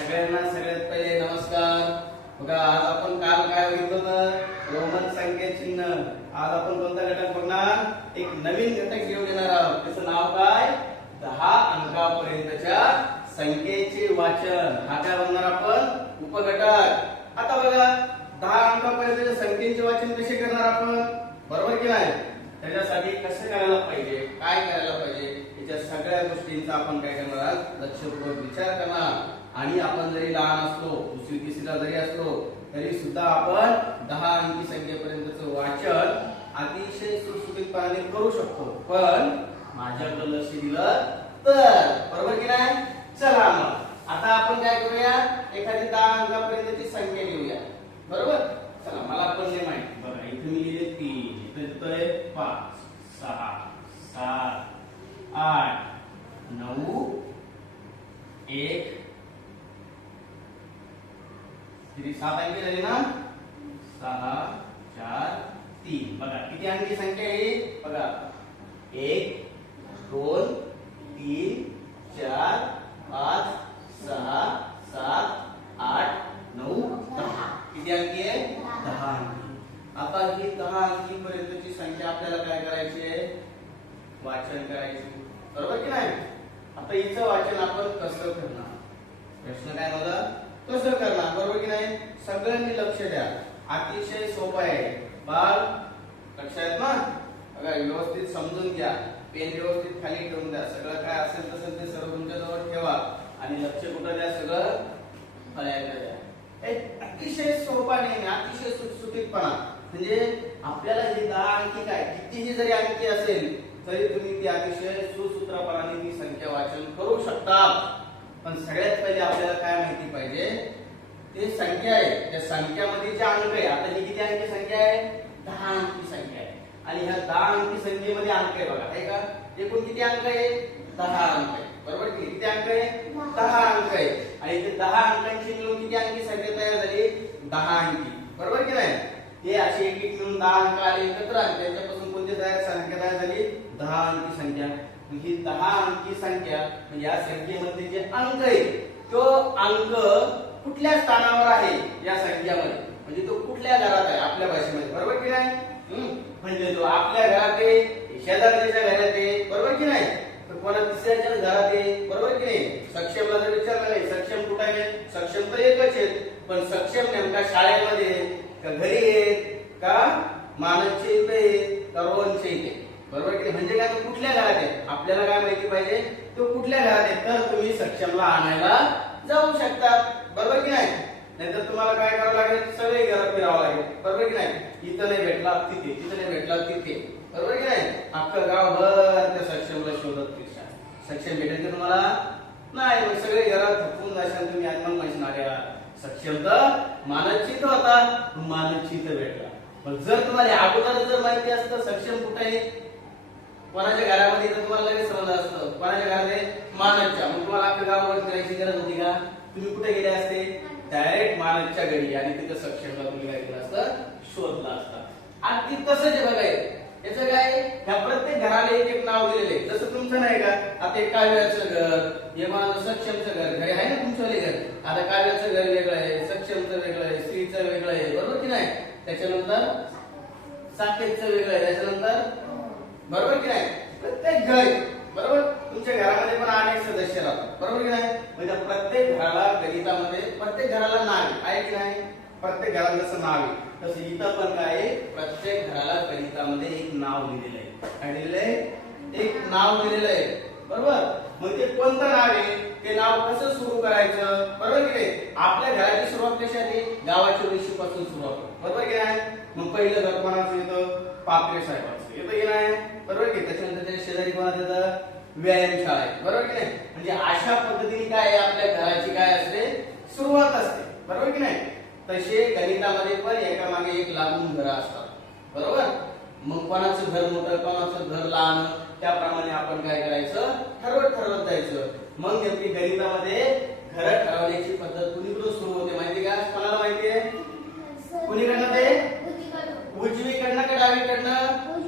सगळ्यांना सगळ्यात पहिले नमस्कार. बघा आज आपण काल काय बघितलं होतं? रोमन संख्या चिन्ह. आज आपण कोणता घटक बघणार? एक नवीन घटक घेऊन येणार आहोत. त्याचं नाव काय? दहा अंकापर्यंतच्या संख्येचे वाचन. हा काय बघणार आपण? उपघटक. आता बघा दहा अंकापर्यंतच्या संख्येचे वाचन कसे करणार आपण? बरोबर की नाही? त्याच्यासाठी कसं करायला पाहिजे? काय करायला पाहिजे? याच्या सगळ्या गोष्टींचा आपण काय करणार? लक्षपूर्वक विचार करणार. आणि आपण जरी लहान असलो दुसरी तिसरीला जरी असलो तरी सुद्धा आपण दहा अंकी संख्येपर्यंतच वाचन अतिशय सुटसुटीतपणाने करू शकतो. पण माझ्याकडे लक्ष दिलं तर बरोबर की नाही? चला मग. आता आपण काय करूया? एखादी दहा अंकापर्यंतची संख्या लिहूया बरोबर? चला मला पण नाही माहिती. बघा इथे मी लिहिले तीन. इथे लिहितोय पाच सहा सात आठ नऊ एक किती? सात अंकी झाली ना? सहा चार तीन. बघा किती अंकी संख्या आहे? बघा. एक दोन तीन चार पाच सहा सात आठ नऊ दहा किती अंकी आहे दहा अंकी आता ही दहा अंकी पर्यंतची संख्या आपल्याला काय करायची आहे वाचन करायची बरोबर की नाही आता हिचं वाचन आपण कसं करणार प्रश्न काय मला कसं करणार बरोबर की नाही सगळ्यांनी लक्ष द्या अतिशय सोपं आहे बाल लक्षात ना बघा व्यवस्थित समजून घ्या पेन व्यवस्थित खाली ठेवून द्या सगळं काय असेल तसं ते सर्व तुमच्या जवळ ठेवा आणि सगळं. फळ्याकडे एक अतिशय सोपा नाही अतिशय सुटसुटीतपणा. म्हणजे आपल्याला हे दहा अंकी काय कितीही जरी अंकी असेल तरी तुम्ही ती अतिशय सुसूत्रपणाने ती संख्या वाचन करू शकता पण सगळ्यात पहिले आपल्याला काय माहिती पाहिजे? ते संख्या आहे. त्या संख्यामध्ये जे अंक आहे आता ही किती अंकी संख्या आहे? दहा अंकी संख्या आहे. आणि ह्या दहा अंकी संख्येमध्ये अंक आहे बघा आहे का? एकूण किती अंक आहे? दहा अंक आहे. बरोबर की किती अंक आहे? दहा अंक आहे. आणि ते दहा अंकांची मिळून किती अंकी संख्या तयार झाली? दहा अंकी. बरोबर की नाही? ते असे एक एक मिळून दहा अंक आले एकत्र आले. त्यांच्यापासून कोणती तयार संख्या तयार झाली? दहा अंकी संख्या. ही दहा अंकी संख्या म्हणजे या संख्येमध्ये जे अंक आहे तो अंक कुठल्या स्थानावर आहे या संख्यामध्ये? म्हणजे तो कुठल्या घरात आहे? आपल्या भाषेमध्ये. बरोबर की नाही? हम्म? म्हणजे तो आपल्या घरात आहे शेजारच्या घरात आहे. बरोबर की नाही? तुम्हाला कोणा तिसऱ्याच्या घरात येईल बरोबर की नाही? सक्षमला जर विचारलं नाही सक्षम कुठे आहे? सक्षम तर एकच आहेत. पण सक्षम नेमका शाळेमध्ये का घरी आहेत? का मानसचे इथे का रोहनचे इथे? बरोबर की म्हणजे काय तो कुठल्या घरात आहे आपल्याला काय माहिती पाहिजे? तो कुठल्या घरात आहे? तर तुम्ही सक्षमला आणायला जाऊ शकता. बरोबर की नाही? नाहीतर तुम्हाला काय करावं लागेल? सगळे घरात फिरावं लागेल. बरोबर की नाही? इथं नाही भेटला तिथे. तिथं नाही भेटला तिथे. बरोबर की नाही? अख्खं गावभर त्या सक्षमला शोधत फिरशा सक्षम भेटेल का तुम्हाला? नाही मग सगळे घरात थकून जाशाल तुम्ही. आणि मग म्हणणार सक्षम तर मानचित होता. मानचित भेटला. पण जर तुम्हाला अगोदर जर माहिती असतं सक्षम कुठे आहे? कोणाच्या घरामध्ये? तर तुम्हाला लगेच समजलं असतं. कोणाच्या घरामध्ये? आहे मानसच्या मग तुम्हाला आपल्या गावावर करायची गरज होती का? तुम्ही कुठे गेले असते? डायरेक्ट मानसच्या घरी. आणि तिथं सक्षमला तुम्ही काय केलं असतं? शोधला असता. ती तसंच आहे बघा याचं काय? ह्या प्रत्येक घराला एक एक नाव दिलेलं आहे. जसं तुमचं नाही का? आता एक काव्याचं घर हे माझं सक्षमचं घर. घरी आहे ना तुमचं घर? आता काव्याचं घर वेगळं आहे सक्षमचं वेगळं आहे स्त्रीचं वेगळं आहे. बरोबर की नाही? त्याच्यानंतर साकेतचं वेगळं आहे. त्याच्यानंतर बरोबर की नाही? प्रत्येक घर बरोबर? तुमच्या घरामध्ये पण अनेक सदस्य राहतात. बरोबर की नाही? म्हणजे प्रत्येक घराला गणितामध्ये प्रत्येक घराला नाव आहे. आहे की नाही? प्रत्येक घराला जसं नाव आहे. तसं इथं पण काय प्रत्येक घराला गणितामध्ये एक नाव दिलेलं आहे. काय दिलेलं आहे? एक नाव दिलेलं आहे. बरोबर? मग ते कोणतं नाव आहे? ते नाव कसं सुरू करायचं? बरोबर की नाही? आपल्या घराची सुरुवात कशी आहे? गावाच्या पासून सुरुवात. बरोबर की नाही? मग पहिलं घर कोणाचं येतं पापरे साहेबांचं. येतं की नाही? बरोबर की? त्याच्यानंतर त्याच्या शेजारी कोणाचं येतं? व्यायामशाळा आहे. बरोबर की नाही? म्हणजे अशा पद्धतीने काय आपल्या घराची काय असते? सुरुवात असते. बरोबर की नाही? तसे गणितामध्ये पण एका मागे एक लागून घरं असतात. बरोबर? मग कोणाचं घर मोठं कोणाचं घर लहान त्याप्रमाणे आपण काय करायचं? ठरवत ठरवत जायचं. मग नेमकी गणितामध्ये घर ठरवण्याची पद्धत कुणीकडून सुरू होते माहिती का? कोणाला माहिती आहे? कुणीकडनं ते? उजवीकडनं का डावीकडनं?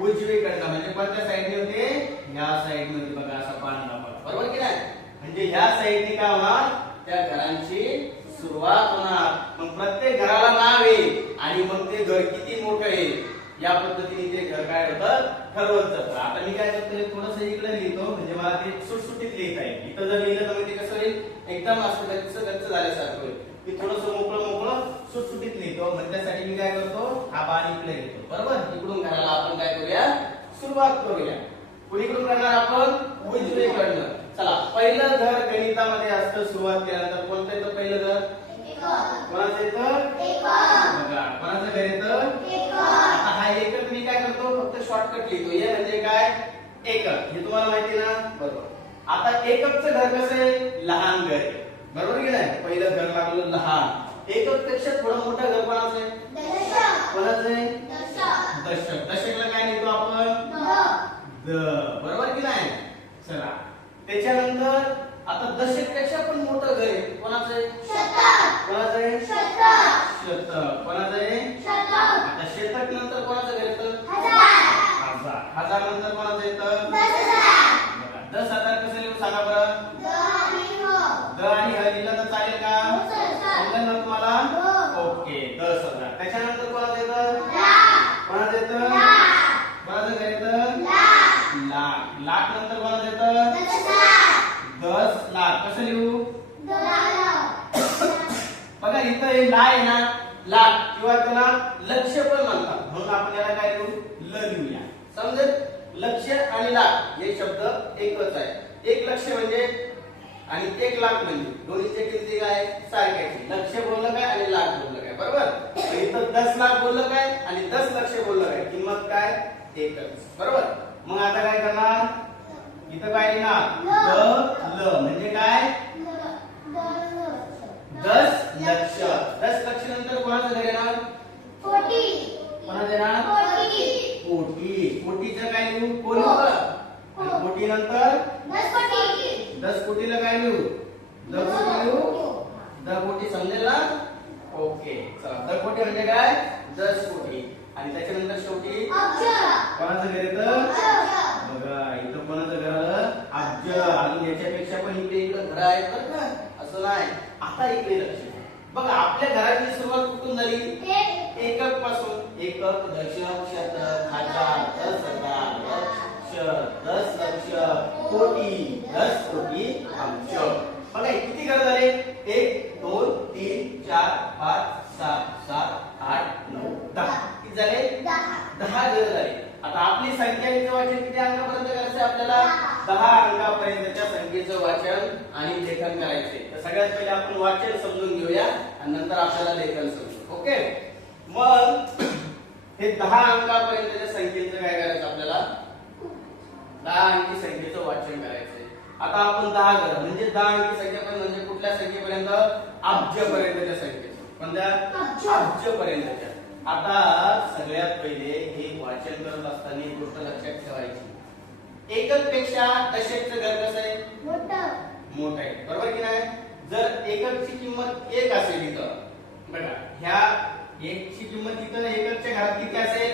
उजवीकडनं. म्हणजे कोणत्या साईडने होते? ह्या साईडने बघा असा पांढरा बरोबर की नाही? म्हणजे ह्या साईडने काय होणार? त्या घरांची सुरुवात होणार. मग प्रत्येक घराला नाव येईल आणि मग ते घर किती मोठं येईल या पद्धतीने ते घर काय होतं? ठरवत जातं. आता मी काय करतोय थोडस इकडे लिहितो म्हणजे मला ते सुटसुटीत लिहिता येईल. इथं जर लिहिलं तर मग ते कसं होईल? एकदम असं गच्च गच्च झाल्यासारखं होईल. मी थोडस मोकळं मोकळं सुटसुटीत लिहितो. म्हणजे त्यासाठी मी काय करतो? हा बाण इकडे लिहितो बरोबर? इकडून घराला आपण काय करूया? सुरुवात करूया. कुणीकडून करणार आपण? उजवीकडनं. चला. पहिलं घर गणितामध्ये असतं सुरुवात केल्यानंतर कोणतं येतं पहिलं घर? कोणाचं येतं? बघा कोणाचं घर येतं? आता हा एकक मी काय करतो? फक्त शॉर्टकट लिहितो. हे म्हणजे काय? एकक. हे तुम्हाला माहिती ना? बरोबर. आता एककचं घर कसं आहे? लहान घर आहे. बरोबर की नाही? पहिलं घर लागलं लहान. एककपेक्षा थोडं मोठं घर कोणाचं आहे? कोणाचं आहे? दशक. दशकला काय लिहितो आपण? द बरोबर की नाही चला त्याच्यानंतर आता दशकपेक्षा पण मोठं घर आहे कोणाचं आहे कोणाचं आहे शतक कोणाचं आहे आता शतक नंतर कोणाचं घर येतं हजार हजार नंतर कोणाचं येतं बघा दस हजार कसं लिहू सांगा बरं द आणि ह लिहिलं तर चालेल का समजेल ना तुम्हाला ओके दस हजार त्याच्यानंतर कोणाचं येतं कोणाचं येतं कोणाचं घर येतं लाख लाख नंतर कोणाचं येतं दस लाख. कसं लिहू? बघा इथं हे ला आहे ना लाख किंवा त्याला लक्ष पण म्हणतात. म्हणून आपण याला काय लिहू? ल लिहूया. समजेल? लक्ष आणि लाख हे शब्द एकच आहे. एक लक्ष म्हणजे आणि एक लाख म्हणजे. दोन्हीचे किमती काय? सारख्याची लक्ष बोललं काय आणि लाख बोललं काय? बरोबर? इथं दस लाख बोललं काय आणि दस लक्ष बोललं काय? किंमत काय? एकच. बरोबर? मग आता काय करणार? इथं काय द ल. म्हणजे काय दस लक्ष दस लक्ष नंतर कोणाचं घर येणार कोणाचं येणार कोटी कोटीचं काय लिहू कोण होतं आणि कोटी नंतर दस कोटीला काय लिहू द कोटी लिहू द कोटी समजेल ना ओके चला द कोटी म्हणजे काय दस कोटी आणि त्याच्यानंतर शेवटी कोणाचं घर येतं बघा इथं कोणाचं घर आलं अब्ज अजून याच्यापेक्षा पण इकडे इकडे घर आहेत बरं का असं नाही आता इकडे लक्ष द्या. बघा आपल्या घराची सुरुवात कुठून झाली एककपासून एकक दशक शतक हजार दस हजार लक्ष दस लक्ष कोटी दस कोटी अब्ज बघा किती घर झाले? एक दोन तीन चार पाच सहा सात आठ नऊ दहा. किती झाले? दहा. घर झाले. आता आपली संख्या वाचन किती अंकापर्यंत करायचं आपल्याला? दहा. अंकापर्यंतच्या संख्येचं वाचन आणि लेखन करायचे तर सगळ्यात पहिले आपण वाचन समजून घेऊया आणि नंतर आपल्याला लेखन समजू ओके? मग हे दहा अंकापर्यंतच्या संख्येचं काय करायचं आपल्याला? दहा अंकी संख्येचं वाचन करायचंय. आता आपण दहा घर म्हणजे दहा अंकी संख्येपर्यंत म्हणजे कुठल्या संख्येपर्यंत? अब्ज पर्यंतच्या संख्येचं. कोणत्या अब्ज. अब्ज पर्यंतच्या आता सगळ्यात पहिले हे वाचन करत असताना एक गोष्ट लक्षात ठेवायची. एककपेक्षा दशकचं घर कसं आहे? मोठं आहे. बरोबर की नाही? जर एककची किंमत एक असेल इथं बघा ह्या एकची किंमत इथं एककच्या घरात किती असेल?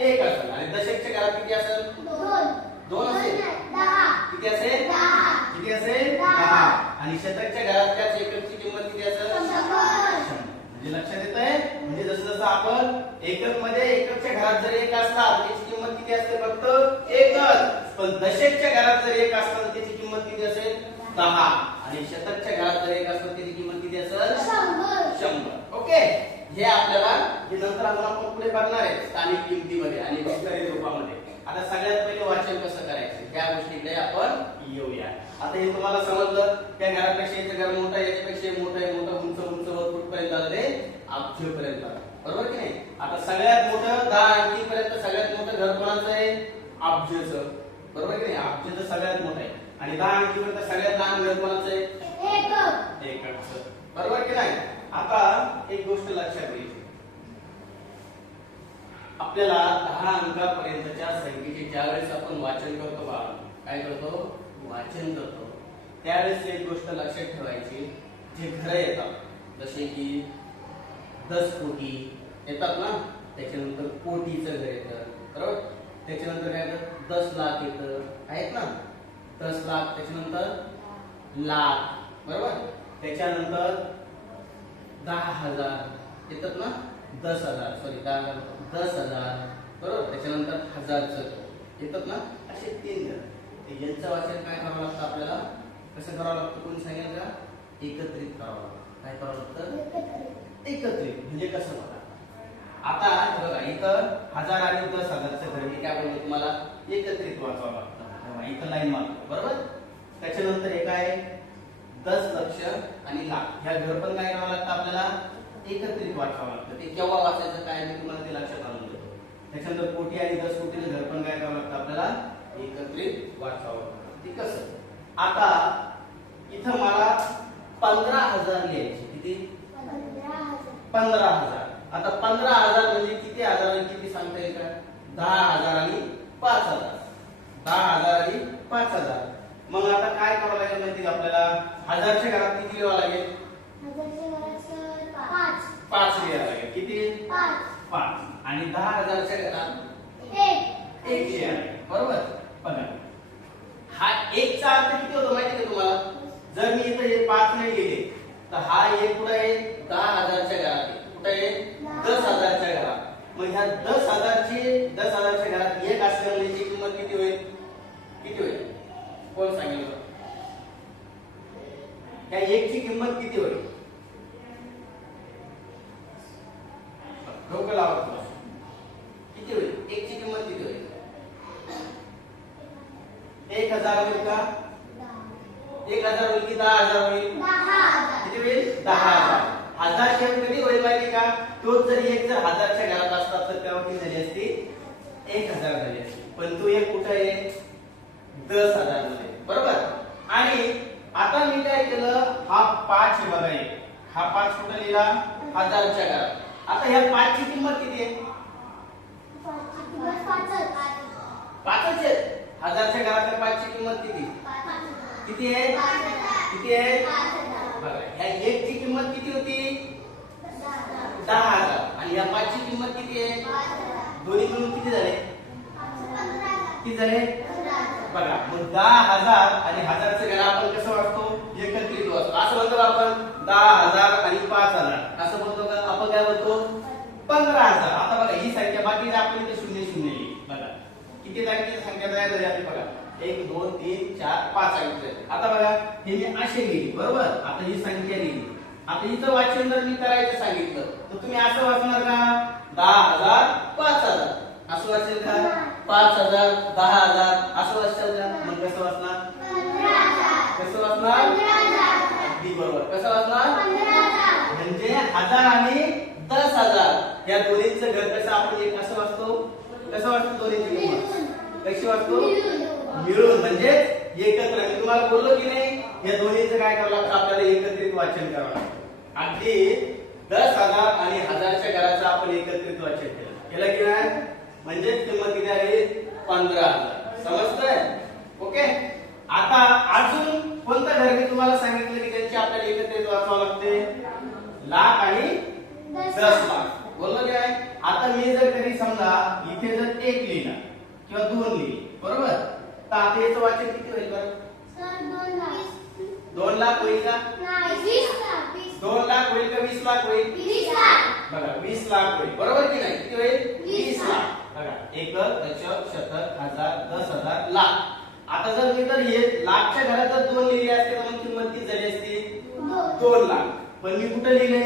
एक. असेल. आणि दशकच्या घरात किती असेल? दोन. असेल. किती असेल? किती असेल? दहा. आणि शतकच्या घरात त्याच एककची किंमत किती असेल. म्हणजे लक्षात येत आहे म्हणजे जसं जसं आपण एककमध्ये एककच्या घरात जर एक असला त्याची किंमत किती असते फक्त? एकच. पण दशकच्या घरात जर एक असला त्याची किंमत किती असेल? दहा. आणि शतकच्या घरात जर एक असलं त्याची किंमत किती असेल? हे आपल्याला हे नंतर अजून आपण पुढे बघणार आहे स्थानिक किमतीमध्ये आणि विस्तारित रूपामध्ये. आता सगळ्यात पहिले वाचन कसं करायचं? त्या गोष्टीकडे आपण येऊया. आता हे तुम्हाला समजलं त्या घरापेक्षा याचं घर मोठं याच्यापेक्षा मोठं आहे मोठं उंच उंच वर कुठपर्यंत आलं ते? अब्जपर्यंत बरोबर की नाही? आता सगळ्यात मोठं दहा अंकीपर्यंत सगळ्यात मोठं घर कोणाचं आहे? अब्जचं. बरोबर की नाही? अब्जचं सगळ्यात मोठं आहे. आणि दहा अंकीपर्यंत सगळ्यात लहान घर कोणाचं आहे? एकच बरोबर की नाही? आता एक गोष्ट लक्षात घ्यायची. आपल्याला दहा अंकापर्यंतच्या संख्येचे ज्यावेळेस आपण वाचन करतो बा काय करतो? वाचन करतो. त्यावेळेस एक गोष्ट लक्षात ठेवायची जे घर येतात जसे की दस कोटी येतात ना त्याच्यानंतर कोटीचं घर येतं बरोबर? त्याच्यानंतर काय येतं? दस लाख येतं आहेत ना? दस लाख त्याच्यानंतर लाख बरोबर? त्याच्यानंतर दहा हजार. येतात ना? दस हजार. सॉरी दहा हजार. दस हजार. बरोबर? त्याच्यानंतर हजारचं. येतात ना? असे तीन जण. यांचं वाचन काय करावं लागतं आपल्याला? कसं करावं लागतं? कोणी सांगेल का? एकत्रित करावं लागतं. काय करावं लागतं? एकत्रित. म्हणजे कसं बघा? आता बघा इथं हजार आणि दस हजारचं घर मी काय बोलतो तुम्हाला? एकत्रित वाचावं लागतं. इथं लाईन मारतो बरोबर? त्याच्यानंतर हे काय आहे? दस लक्ष आणि लाख. ह्या घर पण काय करावं लागतं आपल्याला? एकत्रित वाचावं लागतं. ते केव्हा वाचायचं काय मी तुम्हाला ते लक्षात आणून देतो. त्याच्यानंतर कोटी आणि दस कोटीचं घर पण काय करावं लागतं आपल्याला? एकत्रित वाचावं लागतं. ते कसं? आता इथं मला पंधरा हजार लिहायचे. किती? पंधरा हजार. आता पंधरा हजार म्हणजे किती हजार आणि किती सांगता येईल का? दहा हजार आणि पाच हजार. दहा हजार आणि पाच हजार. मग आता काय करावं लागेल माहिती का आपल्याला? हजारच्या घरात किती लिहावं लागेल? पाच. लिहावं लागेल. किती? पाच. आणि दहा हजारच्या घरात एक. लिहावं लागेल बरोबर? बघा. हा एकचा अर्थ किती होतो माहिती का तुम्हाला? जर मी इथं हे पाच नाही लिहिले तर हा एक कुठं आहे? दहा हजारच्या घरात कुठं आहे? दस हजारच्या घरात. मग ह्या दस हजारची दस हजारच्या घरात एक असल्यामुळे याची किंमत किती होईल? किती होईल? कोण सांगेल त्या एक ची किंमत किती होईल? डोकं लावा तुला किती होईल? एक ची किंमत किती होईल? एक हजार होईल का? एक हजार होईल की दहा हजार होईल? किती होईल? दहा हजार. हजार शेअर कधी होईल माहिती का? तोच जरी एक जर हजारच्या घरात असता तर तेव्हा किती झाली असती? एक हजार झाली असती. पण तो एक कुठं आहे? दस हजार बरोबर? आणि आता मी काय केलं? हा पाच बघा एक. हा पाच कुठं लिहिला? हजारच्या घरात. आता ह्या पाचची किंमत किती आहे? पाचच आहे. हजारच्या घरातल्या पाचची किंमत किती? किती आहे? किती आहे? बघा ह्या एकची किंमत किती होती? दहा हजार. आणि ह्या पाचची किंमत किती आहे? दोन्ही मिळून किती झाले? किती झाले? बघा मग दहा हजार आणि हजारचं घर आपण कसं वाचतो? एकत्रित वाचतो. असं म्हणतो आपण? दहा हजार आणि पाच हजार. असं म्हणतो का? आपण काय म्हणतो? पंधरा हजार. आता बघा ही संख्या बाकी आपली इथे शून्य शून्य येईल बघा. किती तारखेची संख्या तयार झाली आपली बघा? एक दोन तीन चार पाच सांगितले आता बघा हे मी असे लिहिली बरोबर? आता ही संख्या लिहिली. आता इथं वाचन जर मी करायचं सांगितलं तर तुम्ही असं वाचणार का दहा हजार पाच हजार असं वाचेल का पाच हजार दहा हजार असं वाचाल का मग कसं वाचणार कसं वाचणार अगदी बरोबर कसं वाचणार म्हणजे हजार आणि दस हजार. या दोन्हीचं घर कसं आपण एक कसं वाचतो? कसं वाचतो दोन्हीची किंमत कशी वाचतो? मिळून. म्हणजे एकत्र. मी तुम्हाला बोललो की नाही? या दोन्हीचं काय करावं लागतं? आपल्याला एकत्रित वाचन करावं लागतं. अगदी दस हजार आणि हजारच्या घराचं आपण एकत्रित वाचन केलं. केलं की नाही? म्हणजे किंमत किती आली? पंधरा हजार. समजतंय? ओके? आता अजून कोणतं घर मी तुम्हाला सांगितलं की त्यांची आपल्याला एकत्रित वाचावं लागते? लाख आणि दस लाख. बोललो काय आता मी जर कधी समजा इथे जर एक लिहिला किंवा दोन लिहिली बरोबर? तर आता याचं वाचन किती होईल बरं? दोन लाख. होईल का? दोन लाख होईल का वीस लाख होईल? बघा वीस लाख होईल. बरोबर की नाही? किती होईल? वीस लाख. बघा एक दशक शतक हजार दस हजार लाख. आता जर मी जर हे लाखच्या घरात जर दोन लिहिले असते तर मग किंमत किती झाली असती? दोन लाख. पण मी कुठे लिहिले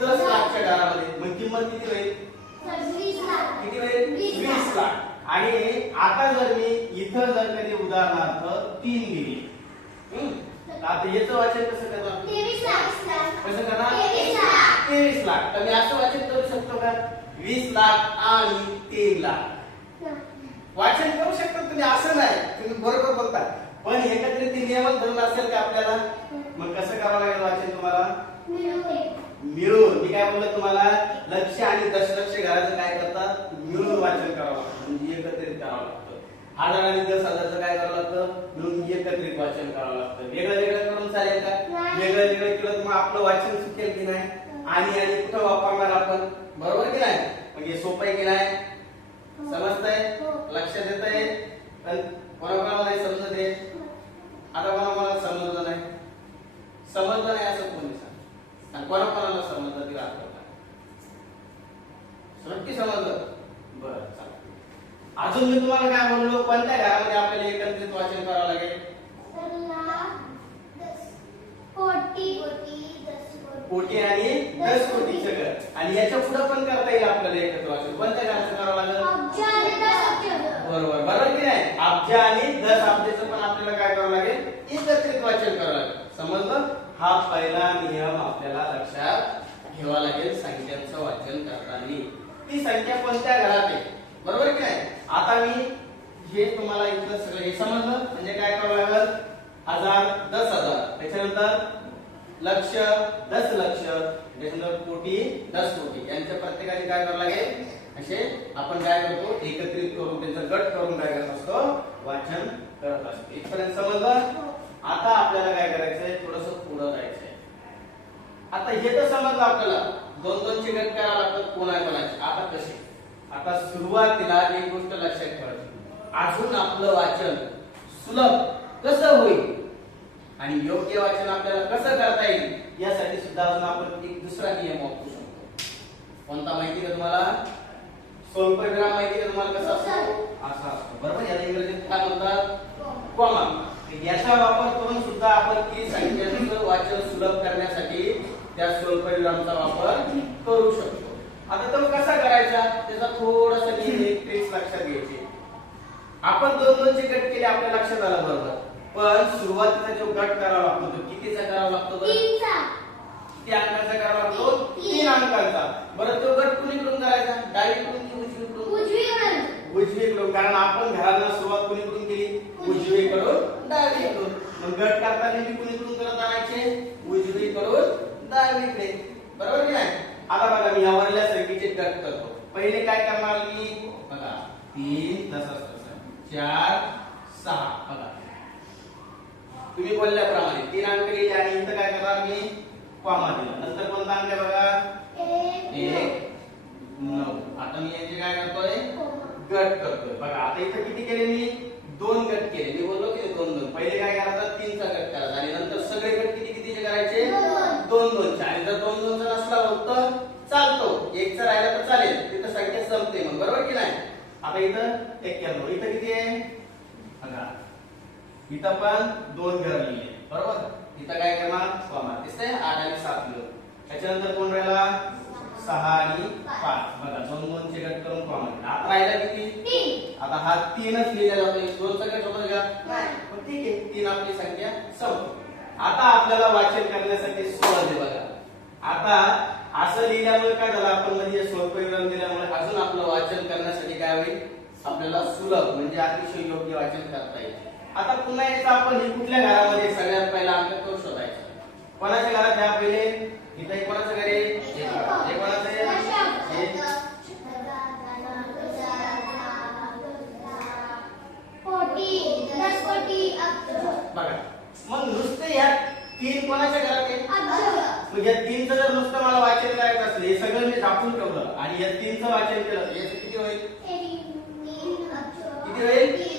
दस लाखच्या घरामध्ये मग किंमत किती होईल? किती होईल? वीस लाख. आणि आता जर मी इथं जर कधी उदाहरणार्थ तीन लिहिले. आता याचं वाचन कसं करणार? कसं करणार? तेवीस लाख. तर मी असं वाचन करू शकतो का? वीस लाख आणि तीन लाख. वाचन करू शकता तुम्ही असं नाही. तुम्ही बरोबर बोलता. पण एकत्रित ती नियमन धरून असेल का आपल्याला? मग कसं करावं लागेल वाचन तुम्हाला? मिळून मी काय बोललो तुम्हाला? लक्ष आणि दशलक्ष घराचं काय करतात मिळून वाचन करावं लागतं. म्हणजे एकत्रित करावं लागतं. हजार आणि दस हजारचं काय करावं लागतं? मिळून एकत्रित वाचन करावं लागतं. वेगळं वेगळं करून चालेल का? वेगळं वेगळं केलं तर मग आपलं वाचन सुटेल की नाही? आणि आणि कुठं वापरणार आपण? बरोबर की नाही? म्हणजे सोपं आहे की नाही? समजतंय? लक्ष लक्षात येत आहे पण कोणाकोणाला नाही समजत आहे? आता कोणाकोणाला समजलं नाही? समजलं नाही असं कोणी सांग आणि कोणा कोणाला समजलं ती राहतो नक्की समजलं. बरं चालेल. अजून मी तुम्हाला काय बोललो कोणत्या घरामध्ये आपल्याला एकत्रित वाचन करावं लागेल? कोटी आणि दस कोटीचं घर आणि याच्यापुढे पण करता येईल आपल्याला एकत्र वाचन. कोणत्या घराचं करावं लागेल? बरोबर. बरोबर की नाही? अब्ज आणि दस अब्जाचं पण आपल्याला काय करावं लागेल एकत्रित वाचन करावं लागेल समजलं हा पहिला नियम आपल्याला लक्षात घ्यावा लागेल संख्यांचं वाचन करताना. ती संख्या कोणत्या घरात आहे? बरोबर की नाही? आता मी हे तुम्हाला इथलं सगळं हे समजलं? म्हणजे काय करावं लागेल? हजार दस हजार. त्याच्यानंतर लक्ष दस लक्ष. त्याच्यानंतर कोटी दस कोटी. यांच्या प्रत्येकाने काय करावं लागेल? असे आपण काय करतो? एकत्रित करून त्यांचा गट करून काय करत असतो? वाचन करत असतो. इथपर्यंत समजलं? आता आपल्याला काय करायचंय? थोडस पुढं जायचंय. आता हे तर समजलं आपल्याला. दोन दोनचे गट करायला लागतात कोणा कोणाचे आता कसे? आता सुरुवातीला एक गोष्ट लक्षात ठेवायची. अजून आपलं वाचन सुलभ कसं होईल? आणि योग्य वाचन आपल्याला कसं करता येईल? यासाठी सुद्धा अजून आपण एक दुसरा नियम वापरू शकतो. कोणता माहिती का तुम्हाला? स्वल्पविराम माहिती का तुम्हाला कसा असतो? असा असतो. बरोबर? याला इंग्रजीत काय म्हणतात? कॉमा. याचा वापर करून सुद्धा आपण ती संख्यांचं वाचन सुलभ करण्यासाठी त्या स्वल्पविरामचा वापर करू शकतो. आता तो कसा करायचा? त्याचा थोडासा ट्रिक्स लक्षात घ्यायची. आपण दोन दोनचे गट केले आपल्या लक्षात आलं बरोबर. पण सुरुवातीचा जो गट करावा लागतो तो कितीचा करावा लागतो बरं? किती अंकाचा करावा लागतो? तीन. अंकाचा. बरं तो गट कुणीकडून करायचा? डावीकडून की उजवीकडून? उजवीकडून. कारण आपण घराला सुरुवात कुणीकडून केली उजवीकडून गट करताना मी कुणीकडून करत आणायचे? उजवीकडून डावीकडे. बरोबर की नाही? आता बघा मी या वरल्या संख्येचे गट करतो. पहिले काय करणार मी? बघा तीन तसंच तसं चार सहा. बघा. तुम्ही बोलल्याप्रमाणे तीन अंक लिहिले आणि इथं काय करणार मी? कॉमा दिला. नंतर कोणता अंक आहे बघा? एक नऊ. आता मी यांचे काय करतोय? गट करतोय. बघा आता इथं किती केले मी? दोन गट केले. मी बोललो की दोन दोन. पहिले काय करायचं? तीनचा गट करायचा. आणि नंतर सगळे गट किती कितीचे करायचे? दोन दोनचे. आणि जर दोन दोनचा नसला होत तर चालतो. एकचा राहिला तर चालेल. तिथं संख्या संपते मग. बरोबर की नाही? आता इथं एक्क्याण्णव इथं किती आहे? बघा. इथं पण दोन घर लिहिले. बरोबर? इथं काय करणार कॉमा दिसतंय? आठ आणि सात मिळून. त्याच्यानंतर कोण राहिला? सहा आणि पाच. बघा दोन दोन चे गट करून कॉमा आता राहिला किती? आता हा तीनच लिहिला जातो एक दोन गट होतो का? ठीक आहे. तीन आपली संख्या संपली. आता आपल्याला वाचन करण्यासाठी सोळा दे बघा. आता असं लिहिल्यामुळे काय झालं? आपण मध्ये स्वल्प विराम दिल्यामुळे अजून आपलं वाचन करण्यासाठी काय होईल? आपल्याला सुलभ म्हणजे अतिशय योग्य वाचन करता येईल. आता पुन्हा एकदा आपण हे कुठल्या घरामध्ये सगळ्यात पहिला अंक तो शोधायचा. कोणाच्या घरात ह्या पहिले? इथे कोणाचं घर. हे कोणाचं बघा. मग नुसते ह्या तीन कोणाच्या घरात आहे? मग या तीनचं जर नुसतं मला वाचन करायचं असलं हे सगळं मी झापून ठेवलं. आणि या तीनचं वाचन केलं याचं किती होईल? किती होईल?